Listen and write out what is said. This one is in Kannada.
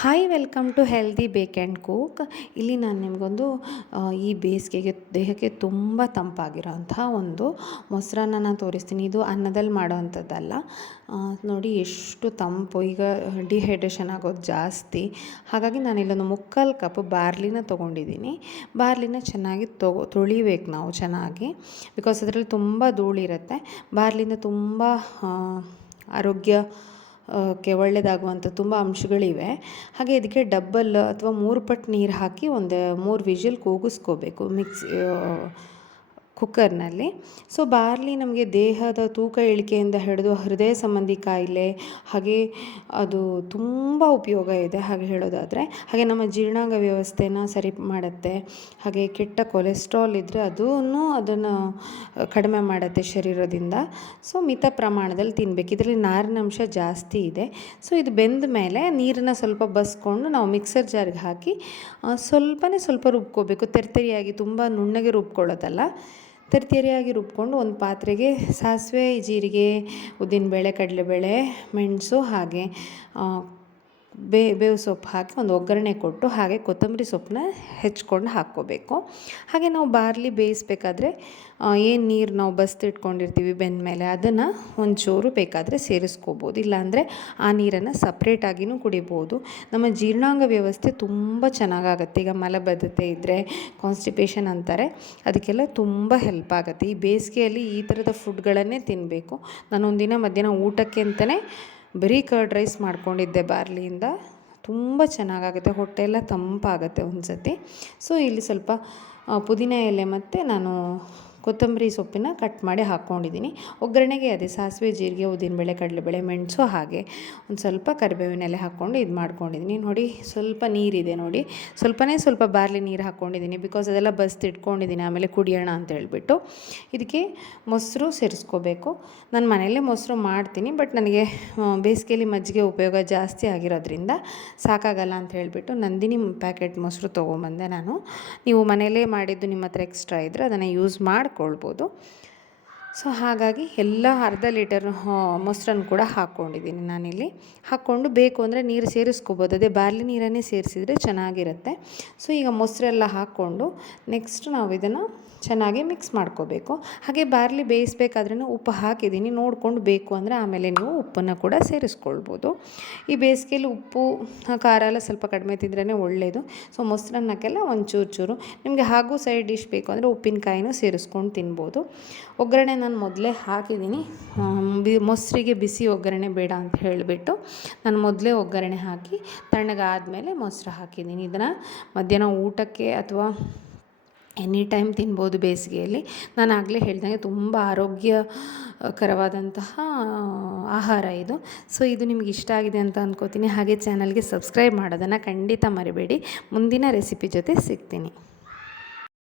Hi welcome to healthy bake and cook ಇಲ್ಲಿ ನಾನು ನಿಮಗೊಂದು ಈ ಬೇಸಿಗೆಗೆ ದೇಹಕ್ಕೆ ತುಂಬ ತಂಪಾಗಿರೋಂತಹ ಒಂದು ಮೊಸರನ್ನ ತೋರಿಸ್ತೀನಿ. ಇದು ಅನ್ನದಲ್ಲಿ ಮಾಡೋವಂಥದ್ದಲ್ಲ. ನೋಡಿ ಎಷ್ಟು ತಂಪು. ಈಗ ಡಿಹೈಡ್ರೇಷನ್ ಆಗೋದು ಜಾಸ್ತಿ. ಹಾಗಾಗಿ ನಾನು ಇಲ್ಲೊಂದು ಮುಕ್ಕಾಲು ಕಪ್ ಬಾರ್ಲಿನ ತೊಗೊಂಡಿದ್ದೀನಿ. ಬಾರ್ಲಿನ ಚೆನ್ನಾಗಿ ತೊಗೊ ತೊಳಿಬೇಕು ನಾವು ಚೆನ್ನಾಗಿ. ಬಿಕಾಸ್ ಅದರಲ್ಲಿ ತುಂಬ ಧೂಳಿರುತ್ತೆ. ಬಾರ್ಲಿಂದ ತುಂಬ ಆರೋಗ್ಯ ಕ್ಕೆ ಒಳ್ಳೆಯದಾಗುವಂಥ ತುಂಬ ಅಂಶಗಳಿವೆ. ಹಾಗೆ ಇದಕ್ಕೆ ಡಬ್ಬಲ್ ಅಥವಾ ಮೂರು ಪಟ್ಟು ನೀರು ಹಾಕಿ ಒಂದು ಮೂರು ವಿಷಲ್ ಕೂಗಿಸ್ಕೋಬೇಕು. ಮಿಕ್ಸ್ ಕುಕ್ಕರ್ನಲ್ಲಿ. ಸೊ, ಬಾರ್ಲಿ ನಮಗೆ ದೇಹದ ತೂಕ ಇಳಿಕೆಯಿಂದ ಹಿಡಿದು ಹೃದಯ ಸಂಬಂಧಿ ಕಾಯಿಲೆ, ಹಾಗೆ ಅದು ತುಂಬ ಉಪಯೋಗ ಇದೆ ಹಾಗೆ ಹೇಳೋದಾದರೆ. ಹಾಗೆ ನಮ್ಮ ಜೀರ್ಣಾಂಗ ವ್ಯವಸ್ಥೆನ ಸರಿ ಮಾಡುತ್ತೆ, ಹಾಗೆ ಕೆಟ್ಟ ಕೊಲೆಸ್ಟ್ರಾಲ್ ಇದ್ದರೆ ಅದೂ ಅದನ್ನು ಕಡಿಮೆ ಮಾಡುತ್ತೆ ಶರೀರದಿಂದ. ಸೊ, ಮಿತ ಪ್ರಮಾಣದಲ್ಲಿ ತಿನ್ನಬೇಕು ಇದರಲ್ಲಿ ನಾರಿನಂಶ ಜಾಸ್ತಿ ಇದೆ. ಸೊ, ಇದು ಬೆಂದ ಮೇಲೆ ನೀರನ್ನು ಸ್ವಲ್ಪ ಬಸ್ಕೊಂಡು ನಾವು ಮಿಕ್ಸರ್ ಜಾರ್ಗೆ ಹಾಕಿ ಸ್ವಲ್ಪನೇ ಸ್ವಲ್ಪ ರುಬ್ಕೋಬೇಕು. ತೆರ್ತರಿಯಾಗಿ ತುಂಬ ನುಣ್ಣಗೆ ರುಬ್ಕೊಳ್ಳೋದಲ್ಲ. ತೆರ್ತರಿಯಾಗಿ ರುಬ್ಕೊಂಡು ಒಂದು ಪಾತ್ರೆಗೆ ಸಾಸಿವೆ ಜೀರಿಗೆ ಉದ್ದಿನಬೇಳೆ ಕಡಲೆಬೇಳೆ ಮೆಣಸು ಹಾಗೆ ಬೇ ಬೇವು ಸೊಪ್ಪು ಹಾಕಿ ಒಂದು ಒಗ್ಗರಣೆ ಕೊಟ್ಟು ಹಾಗೆ ಕೊತ್ತಂಬರಿ ಸೊಪ್ಪನ್ನ ಹೆಚ್ಕೊಂಡು ಹಾಕ್ಕೋಬೇಕು. ಹಾಗೆ ನಾವು ಬಾರ್ಲಿ ಬೇಯಿಸ್ಬೇಕಾದ್ರೆ ಏನು ನೀರು ನಾವು ಬಸ್ತಿಟ್ಕೊಂಡಿರ್ತೀವಿ ಬೆಂದ ಮೇಲೆ ಅದನ್ನು ಒಂಚೂರು ಬೇಕಾದರೆ ಸೇರಿಸ್ಕೋಬೋದು. ಇಲ್ಲಾಂದರೆ ಆ ನೀರನ್ನು ಸಪ್ರೇಟಾಗಿಯೂ ಕುಡಿಬೋದು. ನಮ್ಮ ಜೀರ್ಣಾಂಗ ವ್ಯವಸ್ಥೆ ತುಂಬ ಚೆನ್ನಾಗಾಗತ್ತೆ. ಈಗ ಮಲಬದ್ಧತೆ ಇದ್ದರೆ ಕಾನ್ಸ್ಟಿಪೇಷನ್ ಅಂತಾರೆ, ಅದಕ್ಕೆಲ್ಲ ತುಂಬ ಹೆಲ್ಪ್ ಆಗುತ್ತೆ. ಈ ಬೇಸಿಗೆಯಲ್ಲಿ ಈ ಥರದ ಫುಡ್ಗಳನ್ನೇ ತಿನ್ನಬೇಕು ನಾನೊಂದಿನ ಮಧ್ಯಾಹ್ನ ಊಟಕ್ಕೆ ಅಂತಲೇ ಬರೀ ಕರ್ಡ್ ರೈಸ್ ಮಾಡ್ಕೊಂಡಿದ್ದೆ ಬಾರ್ಲಿಯಿಂದ. ತುಂಬ ಚೆನ್ನಾಗಾಗುತ್ತೆ. ಹೊಟ್ಟೆ ಎಲ್ಲ ತಂಪಾಗುತ್ತೆ ಒಂದು ಸತಿ ಸೊ ಇಲ್ಲಿ ಸ್ವಲ್ಪ ಪುದೀನ ಎಲೆ ಮತ್ತು ನಾನು ಕೊತ್ತಂಬರಿ ಸೊಪ್ಪಿನ ಕಟ್ ಮಾಡಿ ಹಾಕ್ಕೊಂಡಿದ್ದೀನಿ. ಒಗ್ಗರಣೆಗೆ ಅದೇ ಸಾಸಿವೆ, ಜೀರಿಗೆ ಉದ್ದಿನಬೇಳೆ ಕಡಲೆಬೇಳೆ, ಮೆಣಸು ಹಾಗೆ ಒಂದು ಸ್ವಲ್ಪ ಕರಿಬೇವಿನ ಎಲೆ ಹಾಕ್ಕೊಂಡು ಇದು ಮಾಡ್ಕೊಂಡಿದ್ದೀನಿ. ನೋಡಿ, ಸ್ವಲ್ಪ ನೀರಿದೆ ನೋಡಿ. ಸ್ವಲ್ಪನೇ ಸ್ವಲ್ಪ ಬಾರ್ಲಿ ನೀರು ಹಾಕ್ಕೊಂಡಿದ್ದೀನಿ ಬಿಕಾಸ್ ಅದೆಲ್ಲ ಬಸ್ದು ಇಟ್ಕೊಂಡಿದ್ದೀನಿ, ಆಮೇಲೆ ಕುಡಿಯೋಣ ಅಂತ ಹೇಳ್ಬಿಟ್ಟು. ಇದಕ್ಕೆ ಮೊಸರು ಸೇರಿಸ್ಕೋಬೇಕು. ನಾನು ಮನೆಯಲ್ಲೇ ಮೊಸರು ಮಾಡ್ತೀನಿ ಬಟ್ ನನಗೆ ಬೇಸಿಗೆಯಲ್ಲಿ ಮಜ್ಜಿಗೆ ಉಪಯೋಗ ಜಾಸ್ತಿ ಆಗಿರೋದ್ರಿಂದ ಸಾಕಾಗಲ್ಲ ಅಂತ ಹೇಳಿಬಿಟ್ಟು ನಂದಿನಿ ಪ್ಯಾಕೆಟ್ ಮೊಸರು ತೊಗೊಂಬಂದೆ ನಾನು. ನೀವು ಮನೆಯಲ್ಲೇ ಮಾಡಿದ್ದು ನಿಮ್ಮ ಹತ್ರ ಎಕ್ಸ್ಟ್ರಾ ಇದ್ದರೆ ಅದನ್ನು ಯೂಸ್ ಮಾಡ್ಕೊಳ್ಬೋದು ಸೊ ಹಾಗಾಗಿ ಎಲ್ಲ ಅರ್ಧ ಲೀಟರ್ ಮೊಸರನ್ನು ಕೂಡ ಹಾಕ್ಕೊಂಡಿದ್ದೀನಿ ನಾನಿಲ್ಲಿ. ಹಾಕ್ಕೊಂಡು ಬೇಕು ಅಂದರೆ ನೀರು ಸೇರಿಸ್ಕೋಬೋದು. ಅದೇ ಬಾರ್ಲಿ ನೀರನ್ನೇ ಸೇರಿಸಿದರೆ ಚೆನ್ನಾಗಿರುತ್ತೆ. ಸೊ ಈಗ ಮೊಸರೆಲ್ಲ ಹಾಕ್ಕೊಂಡು ನೆಕ್ಸ್ಟ್ ನಾವು ಇದನ್ನು ಚೆನ್ನಾಗಿ ಮಿಕ್ಸ್ ಮಾಡ್ಕೋಬೇಕು. ಹಾಗೆ ಬಾರ್ಲಿ ಬೇಯಿಸ್ಬೇಕಾದ್ರೂ ಉಪ್ಪು ಹಾಕಿದ್ದೀನಿ. ನೋಡಿಕೊಂಡು ಬೇಕು ಅಂದರೆ ಆಮೇಲೆ ನೀವು ಉಪ್ಪನ್ನು ಕೂಡ ಸೇರಿಸ್ಕೊಳ್ಬೋದು. ಈ ಬೇಸಿಗೆಯಲ್ಲಿ ಉಪ್ಪು, ಖಾರ ಎಲ್ಲ ಸ್ವಲ್ಪ ಕಡಿಮೆ ತಿಂದ್ರೇ ಒಳ್ಳೆಯದು ಸೊ ಮೊಸರನ್ನಕ್ಕೆಲ್ಲ ಒಂದು ಚೂರು. ಚೂರು ನಿಮಗೆ ಹಾಗೂ ಸೈಡ್ ಡಿಶ್ ಬೇಕು ಅಂದರೆ ಉಪ್ಪಿನಕಾಯಿನೂ ಸೇರಿಸ್ಕೊಂಡು ತಿನ್ಬೋದು. ಒಗ್ಗರಣೆ ನಾನು ಮೊದಲೇ ಹಾಕಿದ್ದೀನಿ. ಬಿ, ಮೊಸರಿಗೆ ಬಿಸಿ ಒಗ್ಗರಣೆ ಬೇಡ ಅಂತ ಹೇಳಿಬಿಟ್ಟು ನಾನು ಮೊದಲೇ ಒಗ್ಗರಣೆ ಹಾಕಿ ತಣ್ಣಗಾದಮೇಲೆ ಮೊಸರು ಹಾಕಿದ್ದೀನಿ. ಇದನ್ನು ಮಧ್ಯಾಹ್ನ ಊಟಕ್ಕೆ ಅಥವಾ ಎನಿ ಟೈಮ್ ತಿನ್ಬೋದು ಬೇಸಿಗೆಯಲ್ಲಿ. ನಾನು ಆಗಲೇ ಹೇಳ್ದಂಗೆ ತುಂಬ ಆರೋಗ್ಯಕರವಾದಂತಹ ಆಹಾರ ಇದು. ಸೊ, ಇದು ನಿಮ್ಗೆ ಇಷ್ಟ ಆಗಿದೆ ಅಂತ ಅಂದ್ಕೋತೀನಿ ಹಾಗೆ ಚಾನಲ್ಗೆ ಸಬ್ಸ್ಕ್ರೈಬ್ ಮಾಡೋದನ್ನು ಖಂಡಿತ ಮರಿಬೇಡಿ. ಮುಂದಿನ ರೆಸಿಪಿ ಜೊತೆ ಸಿಗ್ತೀನಿ.